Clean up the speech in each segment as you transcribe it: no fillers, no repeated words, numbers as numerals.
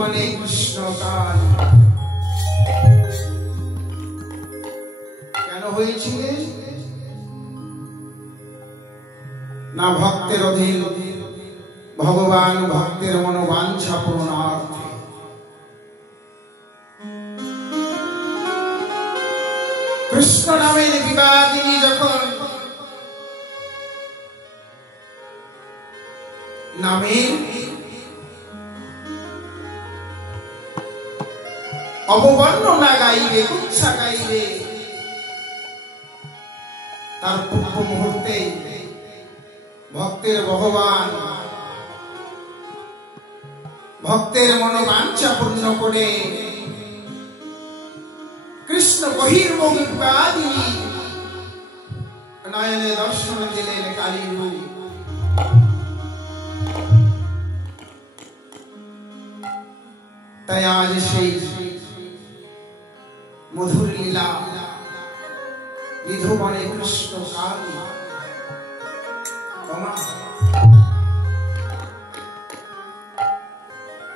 বিধুবনে কৃষ্ণকাল কেন হয়েছিলেন না ভক্তের অধীন ভগবান ভক্তের মনোবাঞ্ছা পূরণার্থে কৃষ্ণ নামের বিবাদিনী যখন নামের অববর্ণনা গাইবে কুচ্ছা গাইবে তার পূর্ব মুহূর্তে ভক্তের ভগবান ভক্তের মনোবাঞ্ছা পূর্ণ করে কৃষ্ণ বহির্মুখ বিবাদিনী নয়নে দর্শন দিলেন কালী রূপ। তাই আজ সেই মধুর লীলা বিধুবনে কৃষ্ণ কাল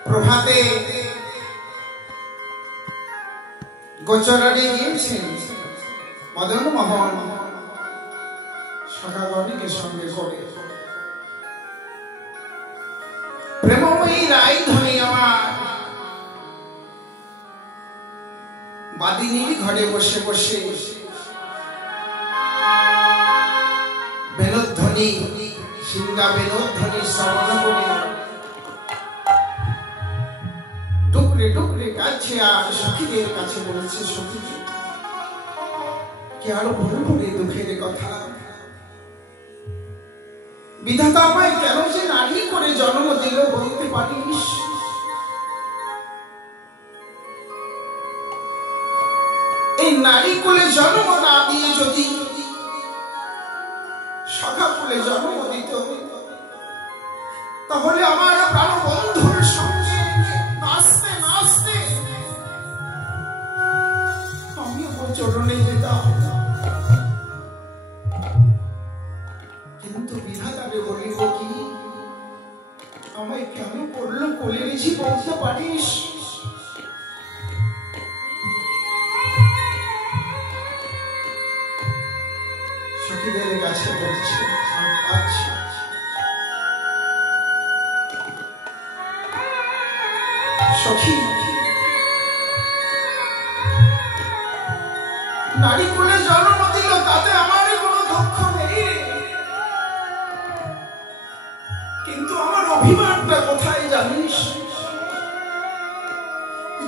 প্রভাতে গোচরণে গিয়েছেন মদন মোহন সখাগণকে সঙ্গে করে প্রেমময়ী রাই ধনী আমার বাদিনীর ঘরে বসে বসে বেণুধ্বনি সিংহা বেণুধ্বনি শ্রবণ করে টুকরে টুকরে কাছে আর সখীদের কাছে বলেছে সখী কি আর বলবো রে দুঃখের কথা বিধাতা আমায় কেন যে নারী করে জন্ম দিল বলতে পারিস এই নারী কুলে জন্ম না দিয়ে যদি সখা কুলে জন্ম দিত তাহলে আমার প্রাণ বন্ধুর সঙ্গে নাচতে নাচতে আমি আমার চরণে যেতাম কিন্তু বিধাতাকে বলিব কি আমায় কেন পড়লো কোলে নিয়েছি বলতে পারিস সখীদের কাছে বলছে আচ্ছা সখী নারী কোলে জন্ম দিল তাতে আমার কোনো দুঃখ নেই কিন্তু আমার অভিমানটা কোথায় জানিস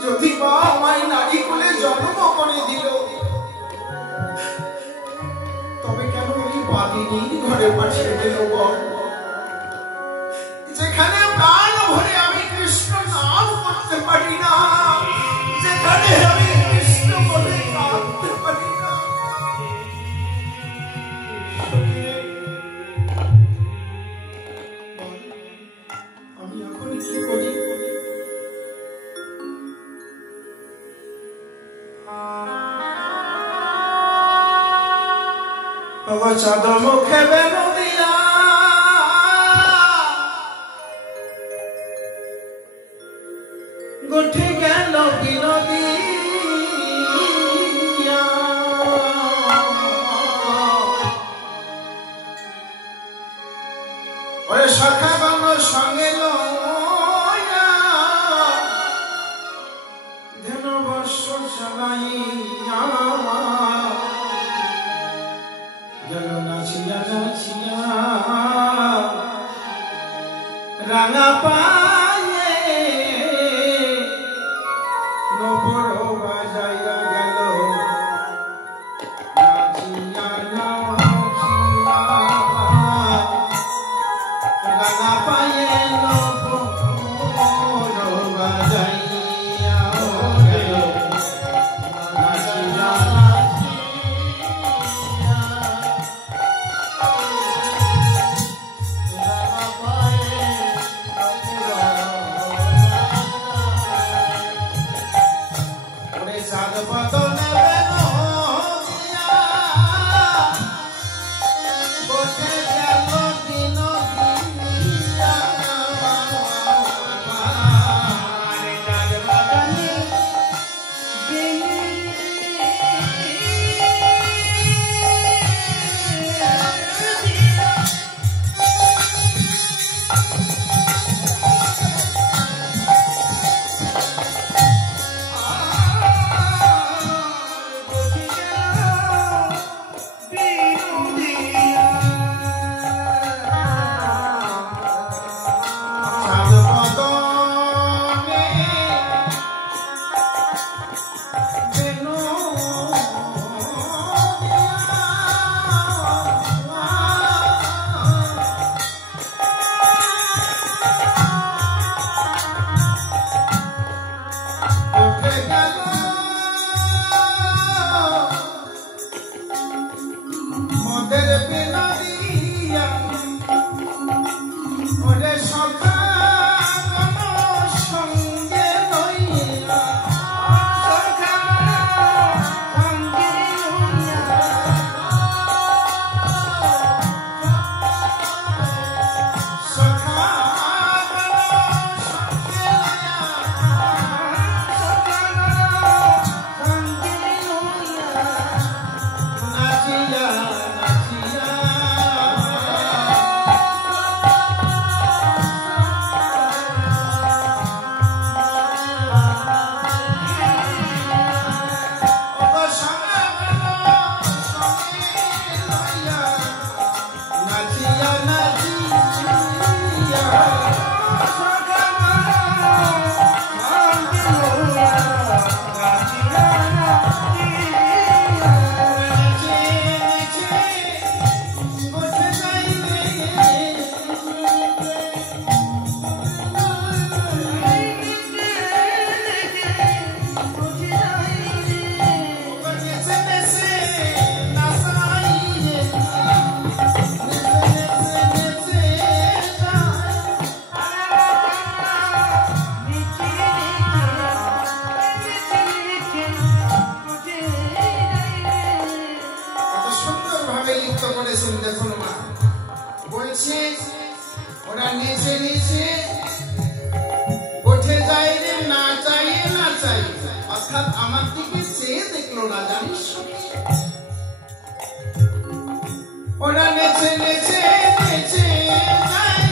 যদি মা আমায় নারী কোলে জন্ম করে দিল তবে কেন ওই বাদিনীর ঘরে পাঠিয়ে দিল বল যেখানে প্রাণ ভরে আমি কৃষ্ণ নাম করতে পারি না যেখানে আমি কৃষ্ণ বলে কাঁদতে পারি না আমি এখন কি করি চাঁদ মুখে বেনু দিয়া গুঠে গেল বিনোদিয়া ওরে সখা গণ সঙ্গে লয়া ধেন বর্ষ চালাইয়া গেল নাচিয়া নাচিয়া রাঙা পায়ে নবর বাজাইয়া গেল নাচিয়া নাচিয়া রাঙা পায়ে নবর বাজাইয়া গেল নাচিয়া নাচিয়া নেচে নেচে উঠে যায় রে না চাইয়ে না চাই, অর্থাৎ আমার দিকে চেয়ে দেখলো না, জানিস ওরা নেচে নেচে নেচে যায়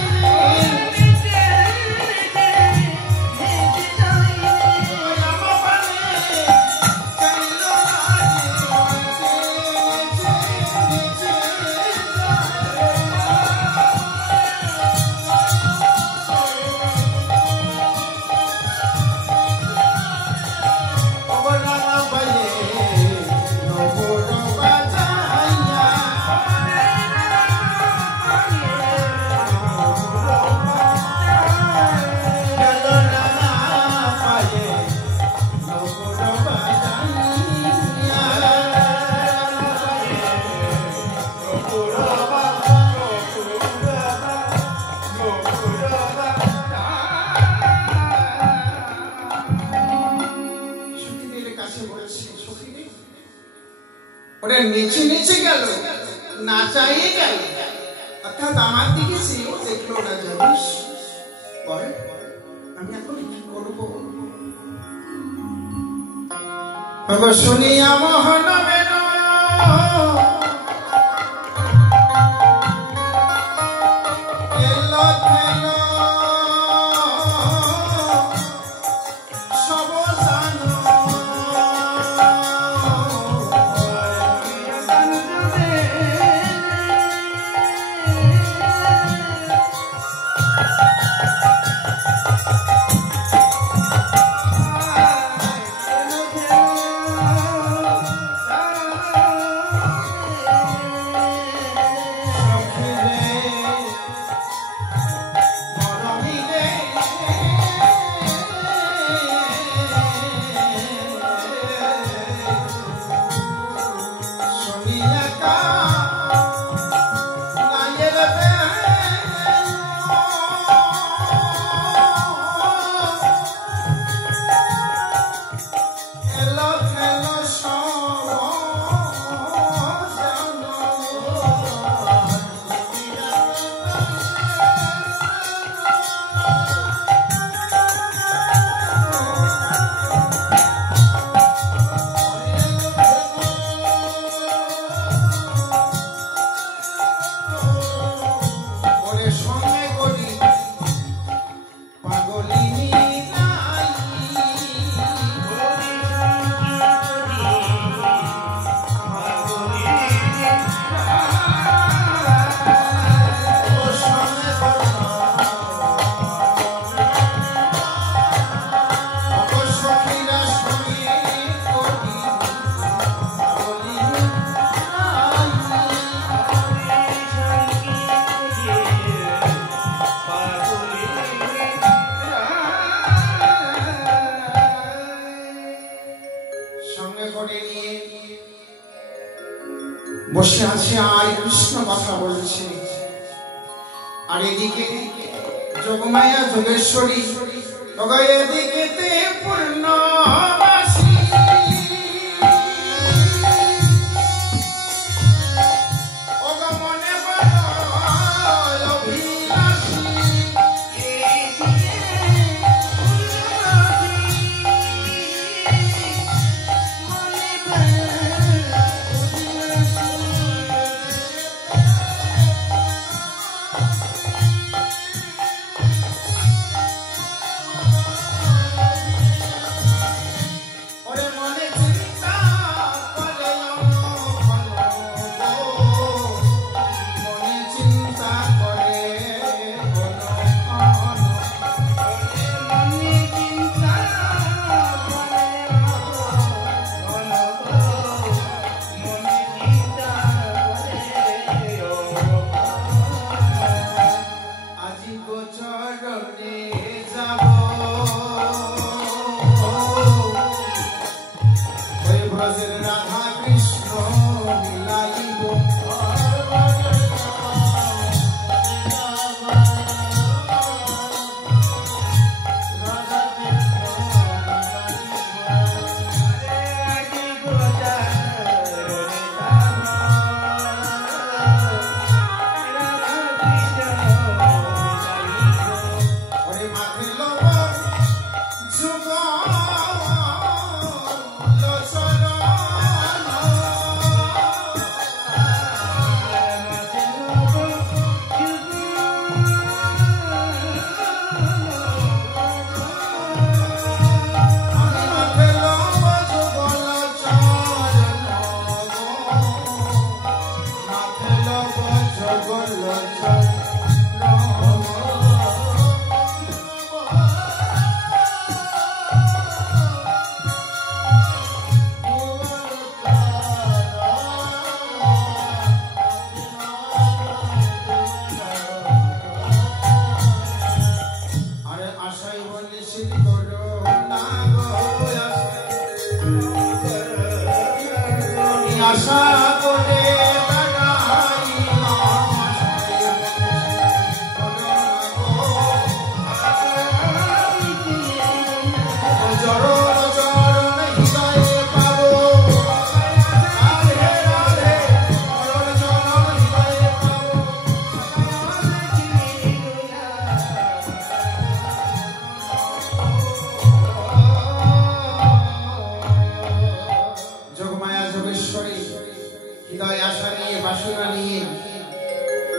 ওরা নিচে নিচে গেল, না চাইয়ে গেল, অর্থাৎ আমার দিকে সেও দেখলো না, জানিস বল আমি এখন কি করবো? শুনিয়া মোহন বেন এলো খেলো সব জানো বসে আছে আর কৃষ্ণ কথা বলছে, আর এদিকে যোগমায়া যোগেশ্বরী এদিকে পূর্ণবাসী আশা করে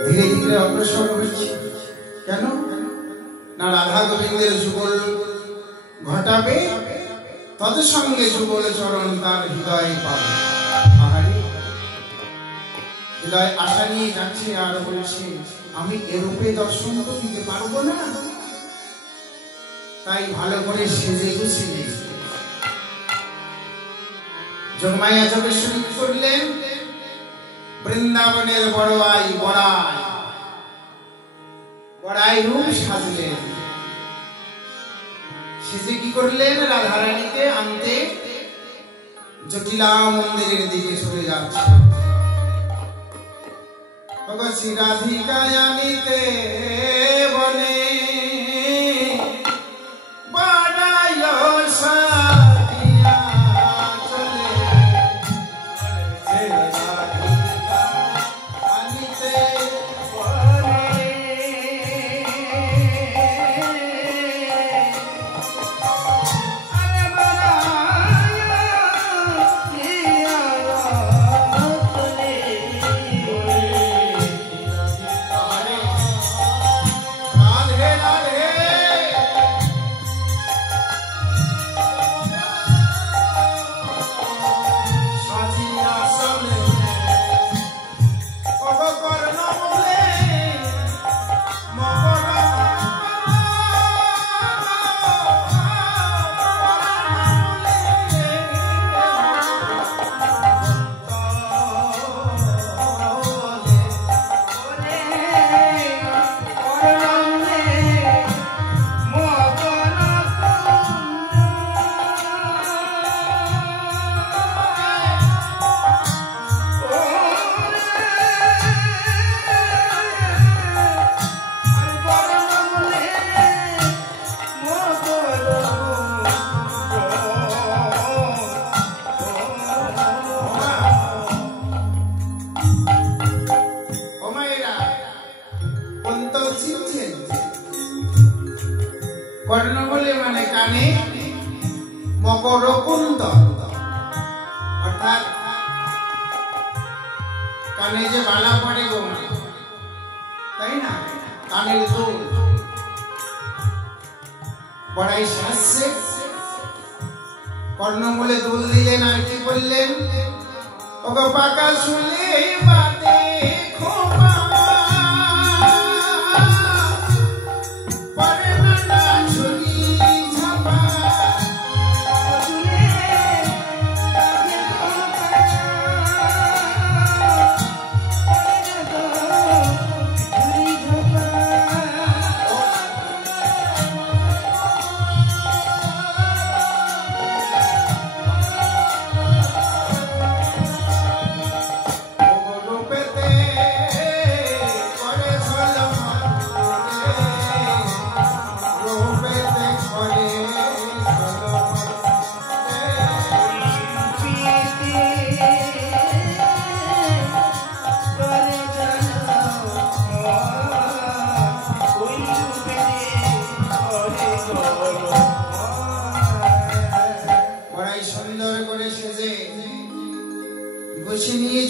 ধীরে ধীরে অগ্রসর হচ্ছে। কেন না রাধা গোবিন্দের যুগল ঘটাবে, তদের সঙ্গে যুগল চরণ তার হৃদয় পাবে। হৃদয় আশা নিয়ে যাচ্ছে আর বলছে আমি এরূপে দর্শন তো দিতে পারবো না, তাই ভালো করে সেজে গুছিয়ে যোগমায়া যোগেশ্বরী করলেন বৃন্দাবনের বড়াই বড়াই বড়াই রূপ সাজলেন। সেজে কি করলেন? রাধারানীকে আনতে জটিলা মন্দিরের দিকে চলে যাচ্ছে। ভগবতী রাধিকায় আনিতে বলে কর্ণ বলে মানে কানে, মকরকুন্দ অর্থাৎ কানে যে বালা পড়ে গো, তাই না, কানের দুল বড়াই সাজছে। কর্ণ বলে দুল দিলেন আর কি করলেন? ওগো পাকা শুলে বাদে খোপা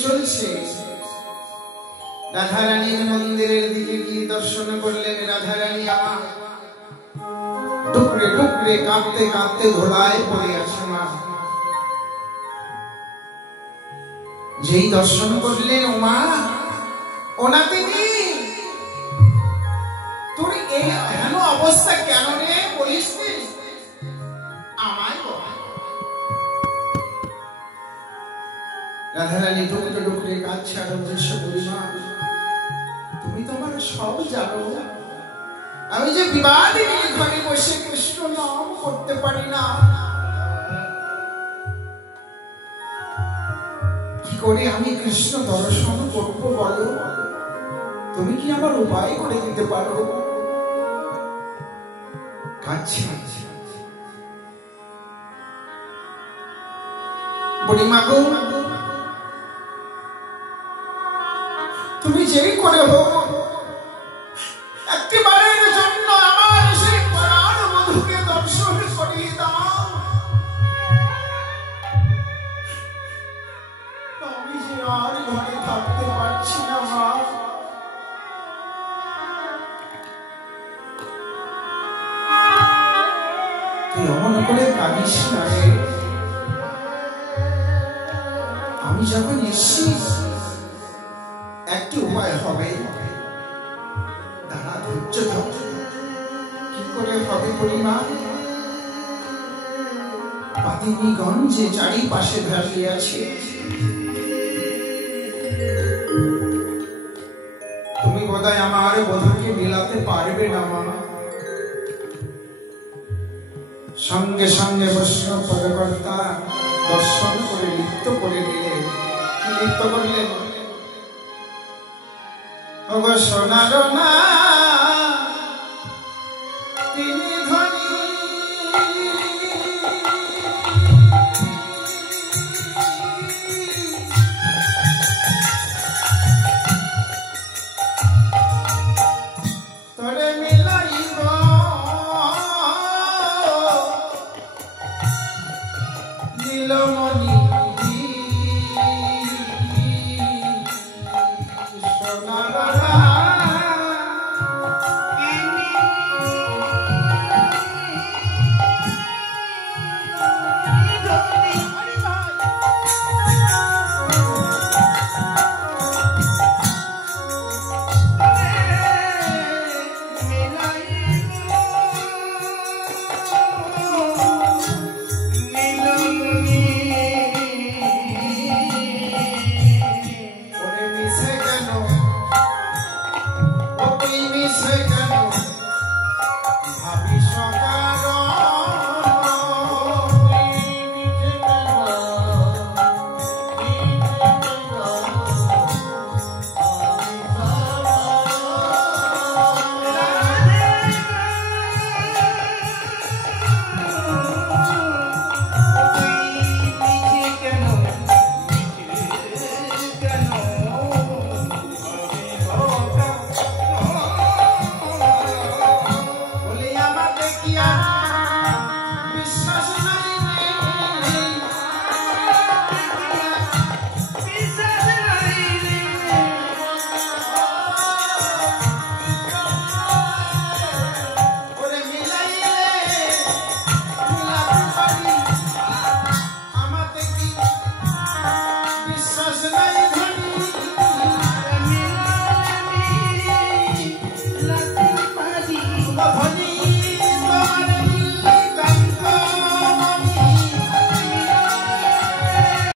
চলছে। রাধারানীর মন্দিরের দিকে গিয়ে দর্শন করলেন। রাধারানী আমার টুকরে টুকরে কাঁপতে কাঁপতে ধোলায় পড়ে আছে মা। যেই দর্শন করলেন, ও মা ওনাকে তোর এই এমন অবস্থা কেন রে বলিস? আমায় রাধারানী টুকরে টুকরে কাঁদছে আর উদ্দেশ্য বলি, মা তুমি তো আমার সব জানো, আমি যে বিবাদিনী ঘরে বসে কৃষ্ণ নাম করতে পারি না, কি করে আমি কৃষ্ণ দর্শন করব বলো? তুমি কি আমার উপায় করে দিতে পারো? কাছে বুড়িমা গো, তুমি যেই করে হোক একটিবারের জন্য আমার সেই প্রাণ বধূকে দর্শন করিয়ে দাও। আমি যে আর ঘরে থাকতে পারছি না মা। তুই অমন করে কাঁদিস না রে। আমি যখন এসছি একটি উপায় হবে। দাঁড়া, ধৈর্য ধর। কি করে হবে বুড়িমা? পাতিনীগণ যে চারিপাশে দাঁড়িয়ে আছে, তুমি বোধহয় আমার বধূকে মিলাতে পারবে না মা। সঙ্গে সঙ্গে বৈষ্ণব পদকর্তা দর্শন করে লিপ্ত করে নিলেন। কি লিপ্ত করলেন? ওগো সোনার না তিনি ধনী, তোরে মিলাইব নীলমণি